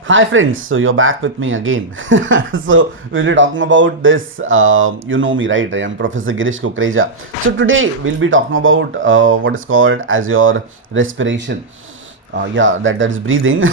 Hi friends, so you're back with me again. So we'll be talking about this, you know me, right? I am Professor Girish Kukreja. So today we'll be talking about what is called as your respiration. Yeah, that is breathing.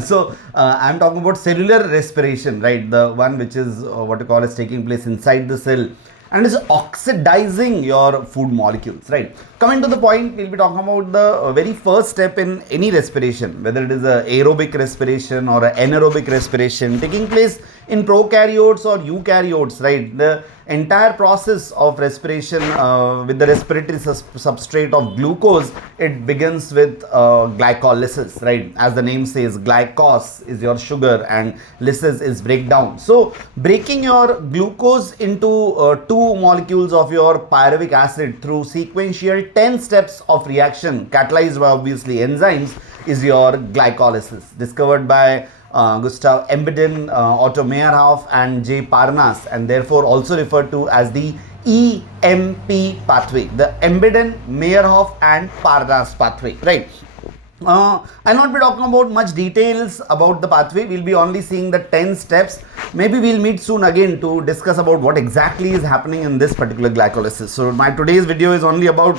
So I'm talking about cellular respiration, right? The one which is what you call is taking place inside the cell and is oxidizing your food molecules, right? Coming to the point, we'll be talking about the very first step in any respiration, whether it is a aerobic respiration or an anaerobic respiration taking place in prokaryotes or eukaryotes, right? The entire process of respiration with the respiratory substrate of glucose, it begins with glycolysis, right? As the name says, glycos is your sugar and lysis is breakdown. So breaking your glucose into two molecules of your pyruvic acid through sequential 10 steps of reaction catalyzed by obviously enzymes is your glycolysis, discovered by Gustav Embden, Otto Meyerhoff and J. Parnas, and therefore also referred to as the EMP pathway, the Embden, Meyerhoff and Parnas pathway, right? I'll not be talking about much details about the pathway. We'll be only seeing the 10 steps. Maybe we'll meet soon again to discuss about what exactly is happening in this particular glycolysis. So my today's video is only about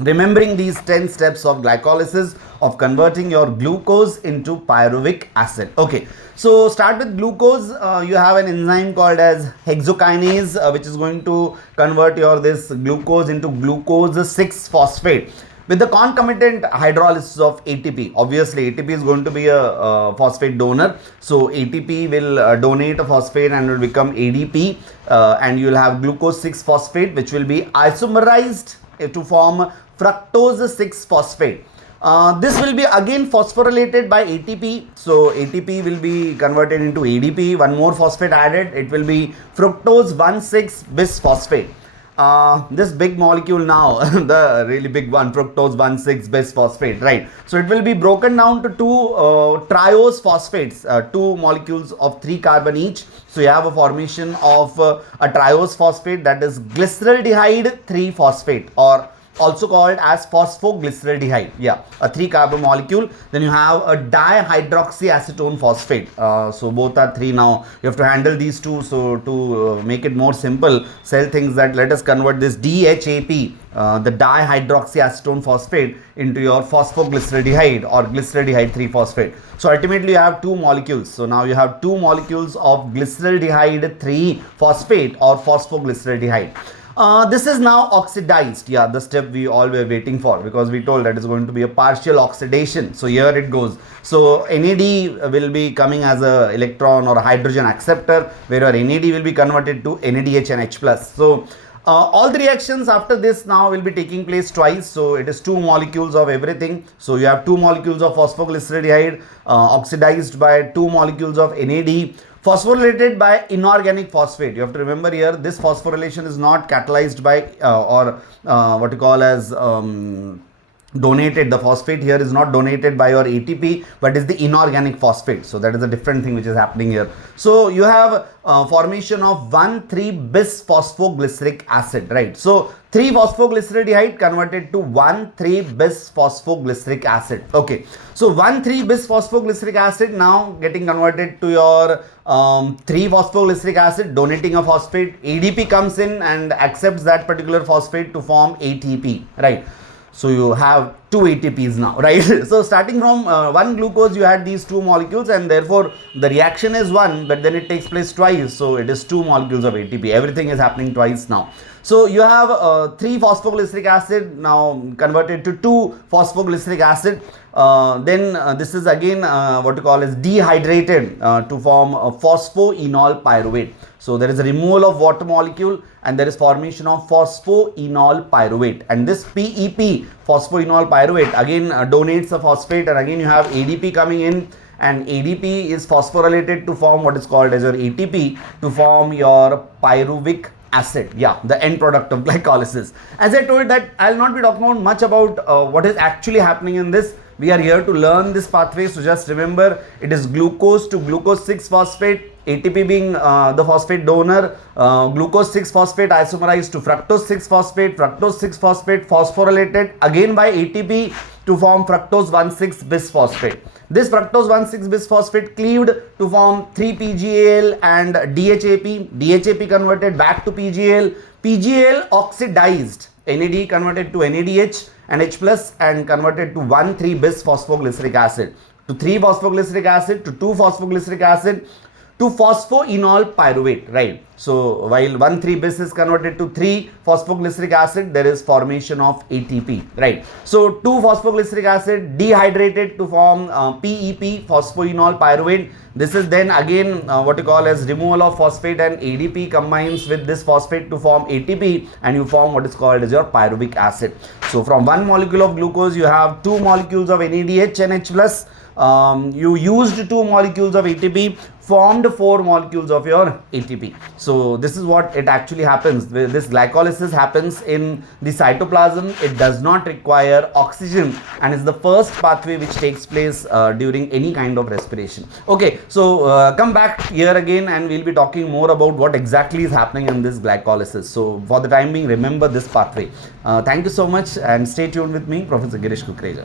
remembering these 10 steps of glycolysis of converting your glucose into pyruvic acid. Okay, so start with glucose. You have an enzyme called as hexokinase which is going to convert your this glucose into glucose 6 phosphate with the concomitant hydrolysis of ATP. Obviously ATP is going to be a phosphate donor, so ATP will donate a phosphate and will become ADP, and you will have glucose 6 phosphate which will be isomerized to form fructose 6 phosphate. This will be again phosphorylated by ATP. So ATP will be converted into ADP, one more phosphate added, it will be fructose 1,6 bisphosphate. This big molecule now, the really big one, fructose 1,6 bisphosphate, right? So it will be broken down to two triose phosphates, two molecules of 3 carbon each. So you have a formation of a triose phosphate, that is glyceraldehyde 3 phosphate, or also called as phosphoglyceraldehyde. Yeah, a 3 carbon molecule. Then you have a dihydroxyacetone phosphate. So both are 3 now. You have to handle these two. So to make it more simple, Cell thinks that let us convert this DHAP, the dihydroxyacetone phosphate, into your phosphoglyceraldehyde or glyceraldehyde 3 phosphate. So ultimately you have 2 molecules. So now you have 2 molecules of glyceraldehyde 3 phosphate or phosphoglyceraldehyde. This is now oxidized. Yeah, the step we all were waiting for, because we told that is going to be a partial oxidation. So here it goes. So NAD will be coming as a electron or a hydrogen acceptor, where your NAD will be converted to NADH and H+. So all the reactions after this now will be taking place twice. So it is 2 molecules of everything. So you have 2 molecules of phosphoglyceraldehyde oxidized by 2 molecules of NAD, phosphorylated by inorganic phosphate. You have to remember here, this phosphorylation is not catalyzed by what you call as donated. The phosphate here is not donated by your ATP, but is the inorganic phosphate. So that is a different thing which is happening here. So you have formation of 1,3-bisphosphoglyceric acid, right? So 3-phosphoglyceraldehyde converted to 1,3-bisphosphoglyceric acid. Okay, so 1,3-bisphosphoglyceric acid now getting converted to your 3-phosphoglyceric acid, donating a phosphate. ADP comes in and accepts that particular phosphate to form ATP, right? So you have 2 ATPs now, right? So starting from 1 glucose, you had these 2 molecules, and therefore the reaction is 1, but then it takes place twice. So it is 2 molecules of ATP. Everything is happening twice now. So you have 3-phosphoglyceric acid now converted to 2-phosphoglyceric acid. Then this is again what you call is dehydrated to form a phosphoenol pyruvate. So there is a removal of water molecule and there is formation of phosphoenol pyruvate, and this PEP, phosphoenol pyruvate, again donates a phosphate, and again you have ADP coming in, and ADP is phosphorylated to form what is called as your ATP to form your pyruvic acid. Yeah, the end product of glycolysis. As I told that I'll not be talking about much about what is actually happening in this. We are here to learn this pathway, so just remember it is glucose to glucose 6 phosphate, ATP being the phosphate donor, glucose 6 phosphate isomerized to fructose 6 phosphate, phosphorylated again by ATP to form fructose 1,6 bisphosphate. This fructose 1,6-bisphosphate cleaved to form 3-PGAL and DHAP. DHAP converted back to PGAL. PGAL oxidized. NAD converted to NADH and H plus and converted to 1,3-bisphosphoglyceric acid, to 3-phosphoglyceric acid, to 2-phosphoglyceric acid, to phosphoenol pyruvate, right? So while 1,3-bis is converted to 3-phosphoglyceric acid, there is formation of ATP, right? So 2-phosphoglyceric acid dehydrated to form PEP, phosphoenol pyruvate. This is then again what you call as removal of phosphate, and ADP combines with this phosphate to form ATP, and you form what is called as your pyruvic acid. So from one molecule of glucose, you have 2 molecules of NADH and H plus. You used 2 molecules of ATP, formed 4 molecules of your ATP. So this is what it actually happens. This glycolysis happens in the cytoplasm. It does not require oxygen and is the first pathway which takes place during any kind of respiration. Okay, so come back here again and we'll be talking more about what exactly is happening in this glycolysis. So for the time being, remember this pathway. Thank you so much and stay tuned with me, Professor Girish Kukreja.